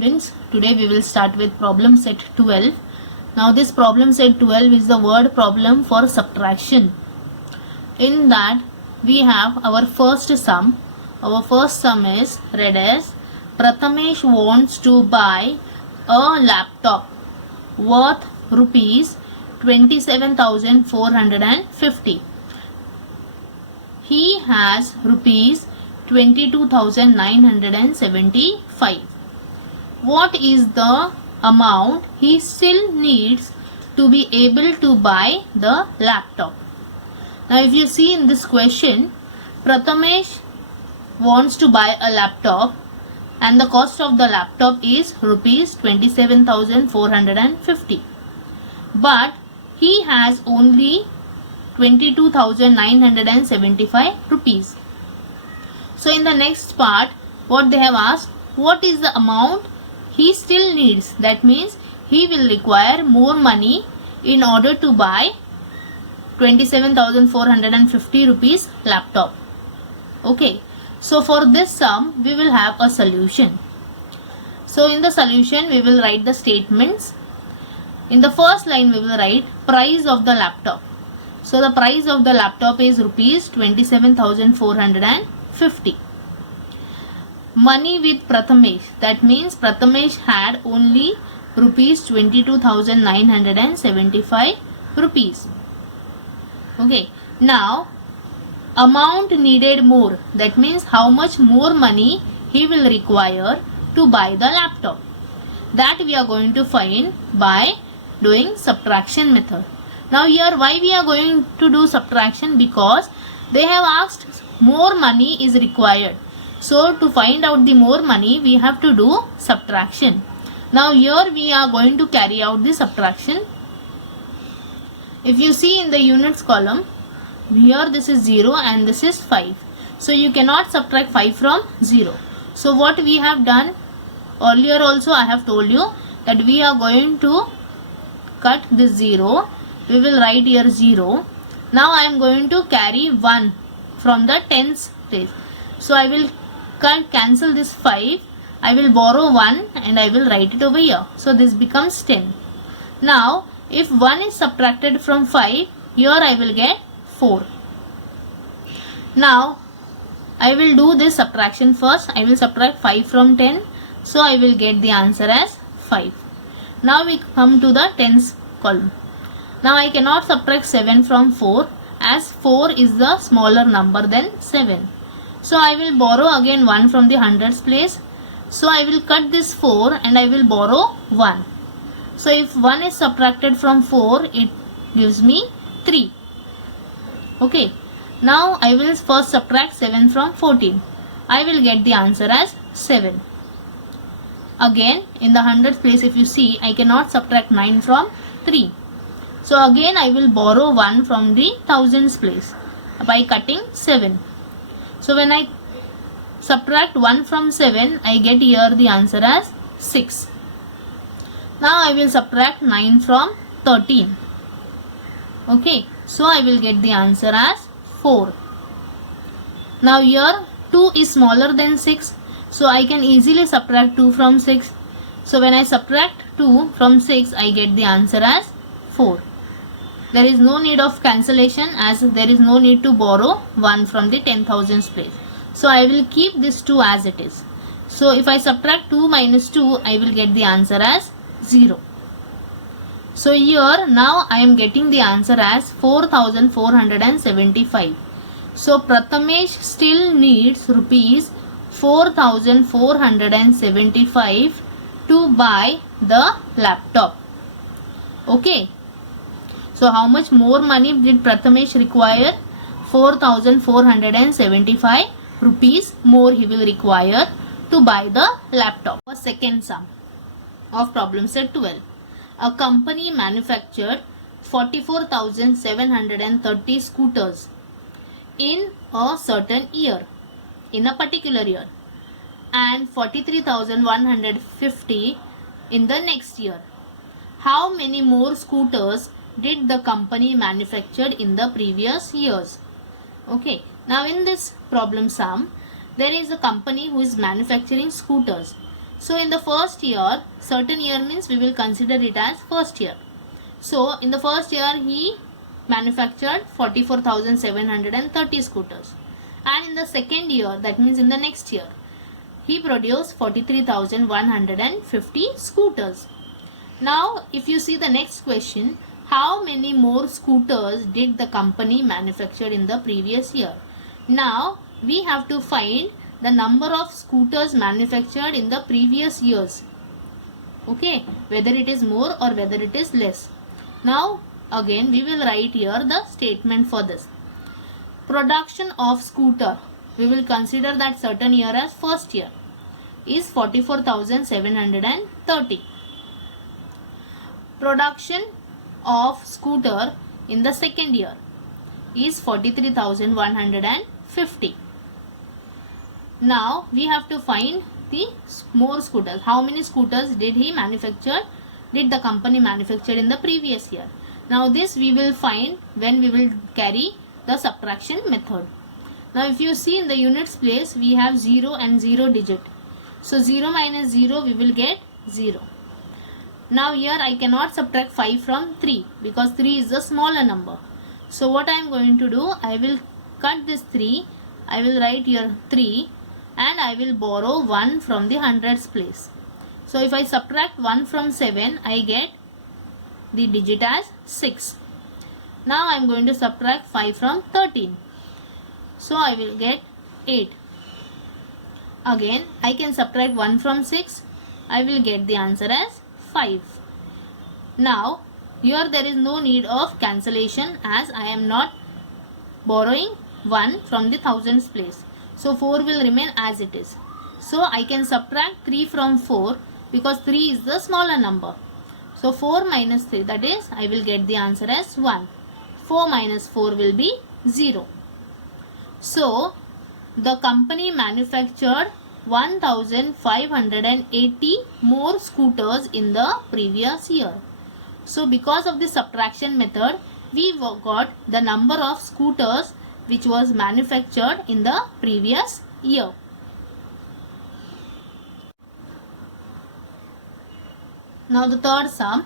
Students, today we will start with problem set 12. Now this problem set 12 is the word problem for subtraction. In that we have our first sum. Our first sum is read as Prathamesh wants to buy a laptop worth rupees 27,450. He has rupees 22,975. What is the amount he still needs to be able to buy the laptop? Now if you see in this question, Prathamesh wants to buy a laptop and the cost of the laptop is rupees 27,450. But he has only 22,975 rupees. So in the next part, what they have asked, what is the amount he still needs? That means he will require more money in order to buy 27,450 rupees laptop. Okay, so for this sum we will have a solution. So in the solution we will write the statements. In the first line we will write price of the laptop. So the price of the laptop is rupees 27,450. Money with Prathamesh, that means Prathamesh had only rupees 22,975 rupees. Okay, now amount needed more, that means how much more money he will require to buy the laptop. That we are going to find by doing subtraction method. Now here why we are going to do subtraction? Because they have asked more money is required. So to find out the more money we have to do subtraction. Now here we are going to carry out the subtraction. If you see in the units column, here this is 0 and this is 5. So you cannot subtract 5 from 0. So what we have done earlier also I have told you that we are going to cut this 0. We will write here 0. Now I am going to carry 1 from the tens place. So I will cancel this 5. I will borrow 1 and I will write it over here. So this becomes 10. Now if 1 is subtracted from 5, here I will get 4. Now I will do this subtraction first. I will subtract 5 from 10. So I will get the answer as 5. Now we come to the tens column. Now I cannot subtract 7 from 4 as 4 is the smaller number than 7. So I will borrow again 1 from the hundreds place. So I will cut this 4 and I will borrow 1. So if 1 is subtracted from 4, it gives me 3. Okay. Now I will first subtract 7 from 14. I will get the answer as 7. Again in the hundreds place if you see, I cannot subtract 9 from 3. So again I will borrow 1 from the thousands place by cutting 7. So when I subtract 1 from 7, I get here the answer as 6. Now I will subtract 9 from 13. Okay, so I will get the answer as 4. Now here 2 is smaller than 6. So I can easily subtract 2 from 6. So when I subtract 2 from 6, I get the answer as 4. There is no need of cancellation as there is no need to borrow 1 from the 10,000 place. So I will keep this 2 as it is. So if I subtract 2 minus 2, I will get the answer as 0. So here now I am getting the answer as 4,475. So Prathamesh still needs rupees 4,475 to buy the laptop. Okay. So how much more money did Prathamesh require? 4,475 rupees more he will require to buy the laptop. A second sum of problem set 12. A company manufactured 44,730 scooters in a certain year, in a particular year, and 43,150 in the next year. How many more scooters did the company manufactured in the previous years? Okay, now in this problem sum, there is a company who is manufacturing scooters. So in the first year, certain year means we will consider it as first year. So in the first year he manufactured 44,730 scooters, and in the second year, that means in the next year, he produced 43,150 scooters. Now if you see the next question, how many more scooters did the company manufacture in the previous year? Now we have to find the number of scooters manufactured in the previous years. Okay, whether it is more or whether it is less. Now again we will write here the statement for this. Production of scooter, we will consider that certain year as first year, is 44,730. Production of scooter in the second year is 43,150. Now we have to find the more scooters. How many scooters did the company manufacture in the previous year? Now this we will find when we will carry the subtraction method. Now if you see in the units place, we have 0 and 0 digit. So 0 minus 0 we will get 0. Now here I cannot subtract 5 from 3 because 3 is the smaller number. So what I am going to do, I will cut this 3, I will write here 3, and I will borrow 1 from the hundreds place. So if I subtract 1 from 7, I get the digit as 6. Now I am going to subtract 5 from 13. So I will get 8. Again I can subtract 1 from 6. I will get the answer as 5. Now here there is no need of cancellation as I am not borrowing 1 from the thousands place. So 4 will remain as it is. So I can subtract 3 from 4 because 3 is the smaller number. So 4 minus 3, that is I will get the answer as 1. 4 minus 4 will be 0. So the company manufactured 1,580 more scooters in the previous year. So because of the subtraction method, we got the number of scooters which was manufactured in the previous year. Now the third sum.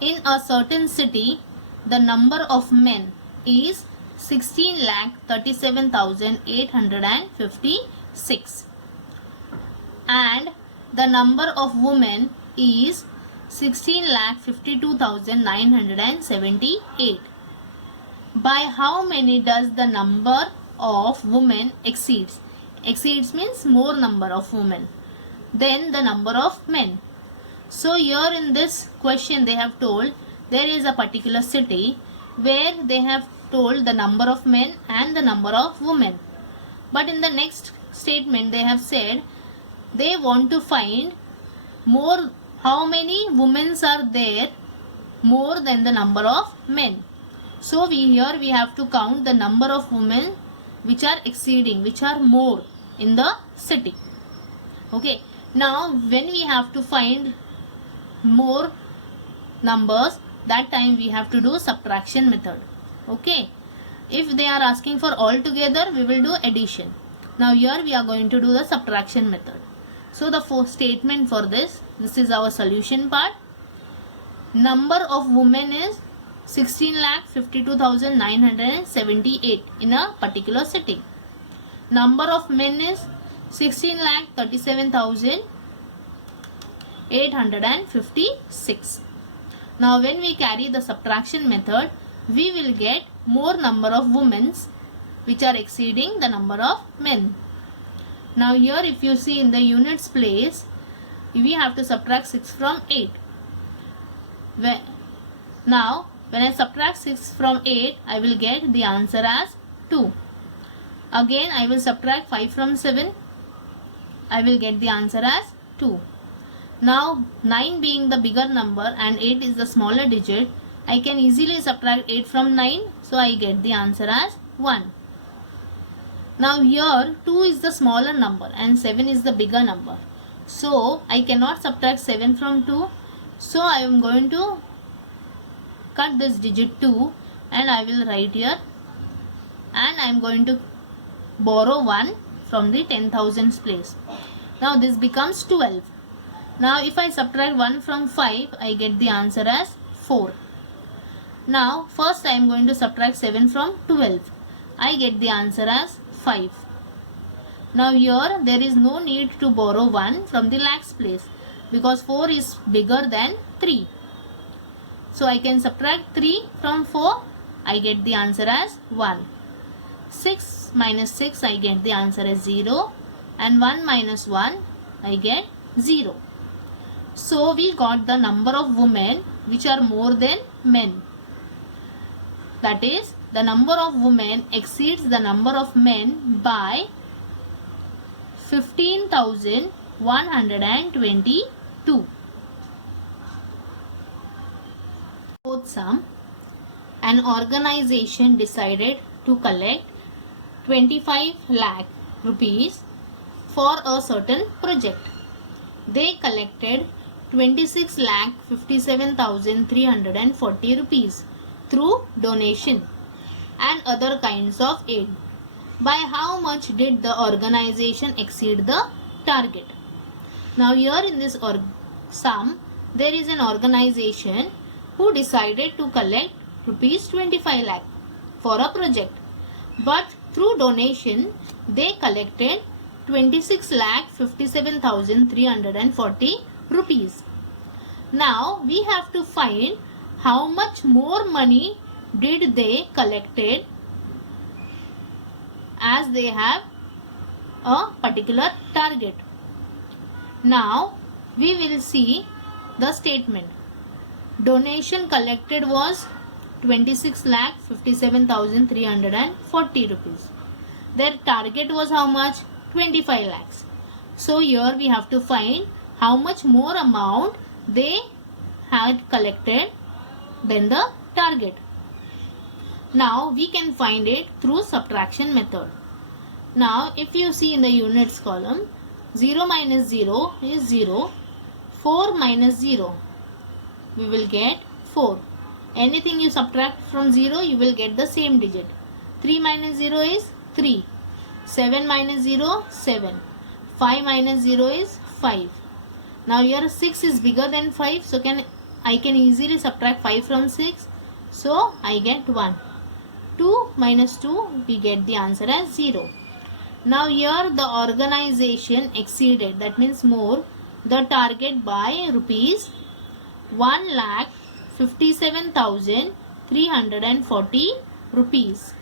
In a certain city, the number of men is 16,37,856 and the number of women is 16,52,978. By how many does the number of women exceeds? Exceeds means more number of women than the number of men. So here in this question they have told there is a particular city where they have told the number of men and the number of women. But in the next statement they have said they want to find more, how many women are there more than the number of men. So here we have to count the number of women which are exceeding, which are more in the city. Okay. Now when we have to find more numbers, that time we have to do subtraction method. Okay. If they are asking for all together, we will do addition. Now here we are going to do the subtraction method. So the first statement for this is our solution part. Number of women is 16,52,978 in a particular city. Number of men is 16,37,856. Now when we carry the subtraction method, we will get more number of women which are exceeding the number of men. Now here if you see in the units place, we have to subtract 6 from 8. Now when I subtract 6 from 8, I will get the answer as 2. Again I will subtract 5 from 7. I will get the answer as 2. Now 9 being the bigger number and 8 is the smaller digit, I can easily subtract 8 from 9. So I get the answer as 1. Now here 2 is the smaller number and 7 is the bigger number. So I cannot subtract 7 from 2. So I am going to cut this digit 2 and I will write here, and I am going to borrow 1 from the 10,000s place. Now this becomes 12. Now if I subtract 1 from 5, I get the answer as 4. Now first I am going to subtract 7 from 12. I get the answer as 5. Now here there is no need to borrow 1 from the lakhs place because 4 is bigger than 3. So I can subtract 3 from 4. I get the answer as 1. 6 minus 6, I get the answer as 0. And 1 minus 1, I get 0. So we got the number of women which are more than men. That is, the number of women exceeds the number of men by 15,122. Fourth sum. An organization decided to collect 25 lakh rupees for a certain project. They collected 26 lakh 57,340 rupees through donation and other kinds of aid. By how much did the organization exceed the target? Now here in this sum, there is an organization who decided to collect rupees 25 lakh for a project. But through donation, they collected 26 lakh 57,340 rupees. Now we have to find how much more money did they collected as they have a particular target. Now we will see the statement. Donation collected was 26 lakh 57,340 rupees. Their target was how much? 25 lakhs. So here we have to find how much more amount they had collected than the target. Now we can find it through subtraction method. Now if you see in the units column, 0 minus 0 is 0. 4 minus 0, we will get 4. Anything you subtract from 0, you will get the same digit. 3 minus 0 is 3. 7 minus 0, 7. 5 minus 0 is 5. Now here 6 is bigger than 5, so I can easily subtract 5 from 6. So I get 1. 2 minus 2, we get the answer as 0. Now here the organization exceeded, that means more, the target by rupees 1,57,340 rupees.